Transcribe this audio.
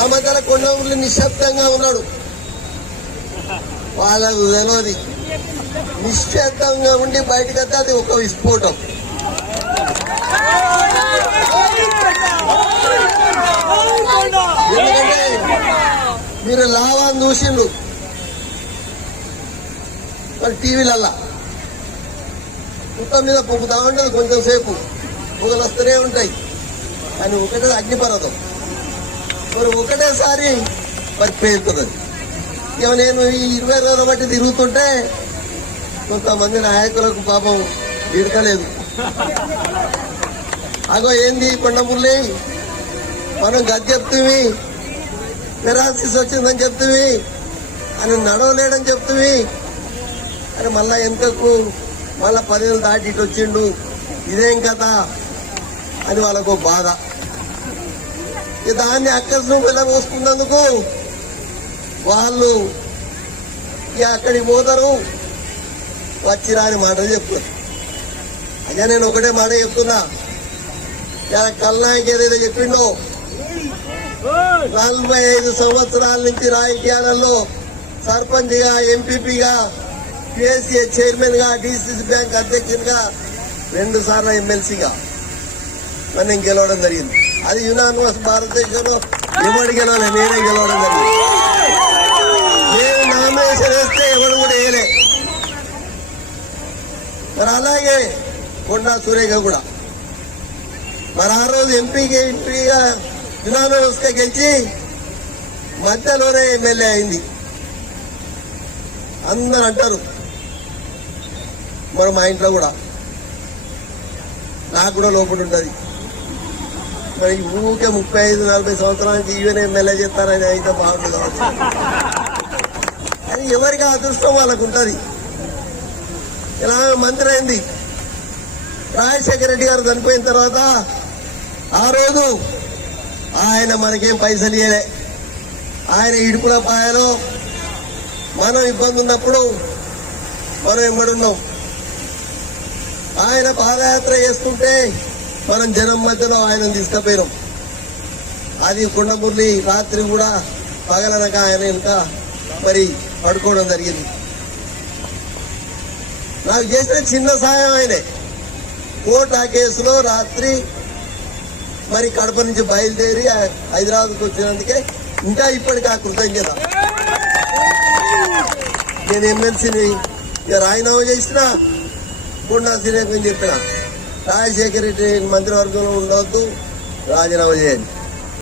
ఆ మధ్యలో కొండమురళి నిశ్శబ్దంగా ఉన్నాడు. వాళ్ళకు తెలియదు, నిశ్శబ్దంగా ఉండి బయటకు వస్తే అది ఒక విస్ఫోటం. ఎందుకంటే మీరు లావాన్ని చూసిండ్రు మరి టీవీలల్లా మొత్తం మీద పొక్కుతా ఉంటుంది, కొంచెం సేపు పొగలు వస్తూనే ఉంటాయి, కానీ ఒకటే అగ్నిపర్వతం మరి ఒకటేసారి మరి పేరుతుంది. ఇక నేను ఈ 20 రోజుల బట్టి తిరుగుతుంటే కొంతమంది నాయకులకు పాపం విడతలేదు. అగో ఏంది కొండమురళి, మనం గది చెప్తుంది, పెరాలసిస్ వచ్చిందని చెప్తుంది, అని నడవలేడని చెప్తుంది, అని మళ్ళా ఎంతకు మళ్ళా 10 ఏళ్ళు దాటి ఇటు వచ్చిండు, ఇదేం కథ అని వాళ్ళకు బాధ. దాన్ని అక్కసు వెళ్ళబోసుకున్నందుకు వాళ్ళు ఇక అక్కడికి పోతారు, వచ్చిరాని మాటలు చెప్తారు. అయ్యా నేను ఒకటే మాట చెప్తున్నా, ఇలా కల్నాయక్ ఏదైతే చెప్పిండో 45 సంవత్సరాల నుంచి రాజకీయాలలో సర్పంచ్గా, ఎంపీపీగా, పిఎస్సీ చైర్మన్ గా, డిసిసి బ్యాంక్ అధ్యక్షునిగా, 2 సార్లు ఎమ్మెల్సీగా మరి నేను గెలవడం జరిగింది. అది యునానిమస్ భారతదేశంలో ఎవరు గెలవలే, నేనే గెలవడం జరిగింది. నేను నామినేషన్ వేస్తే ఎవరు కూడా వేయలే. మరి అలాగే కొండా సురేఖ కూడా మరి ఆ రోజు ఎంపీగా యునానిమస్ గా గెలిచి మధ్యలోనే ఎమ్మెల్యే అయింది. అందరు అంటారు, మరి మా ఇంట్లో కూడా నాకు కూడా లోపల ఉంటుంది, మరి ఊరికే 35-40 సంవత్సరానికి ఈవెన్ ఎమ్మెల్యే చేస్తారని అయితే బాగుంటుంది కావచ్చు. అది ఎవరికి అదృష్టం వాళ్ళకు ఉంటుంది. ఇలా మంత్రి అయింది. రాజశేఖర రెడ్డి గారు చనిపోయిన తర్వాత ఆ రోజు ఆయన మనకేం పైసలు ఇయ్యలే. ఆయన ఇడుపుల పాయలో మనం ఇబ్బంది ఉన్నప్పుడు మనం ఎమ్మడున్నాం. ఆయన పాదయాత్ర చేస్తుంటే మనం జనం మధ్యలో ఆయన తీసుకుపోయినాం. అది కొండమురళి రాత్రి కూడా పగలనక ఆయన ఇంకా మరి పడుకోవడం జరిగింది. నాకు చేసిన చిన్న సాయం ఆయనే. కోర్టు ఆ కేసులో రాత్రి మరి కడప నుంచి బయలుదేరి హైదరాబాద్కి వచ్చినందుకే ఇంకా ఇప్పటికీ ఆ కృతజ్ఞత. నేను ఎమ్మెల్సీని ఇక రాజీనామా చేసిన కొండా సురేఖ చెప్పిన రాజశేఖర రెడ్డి మంత్రివర్గంలో ఉండవద్దు, రాజీనామా చేయండి.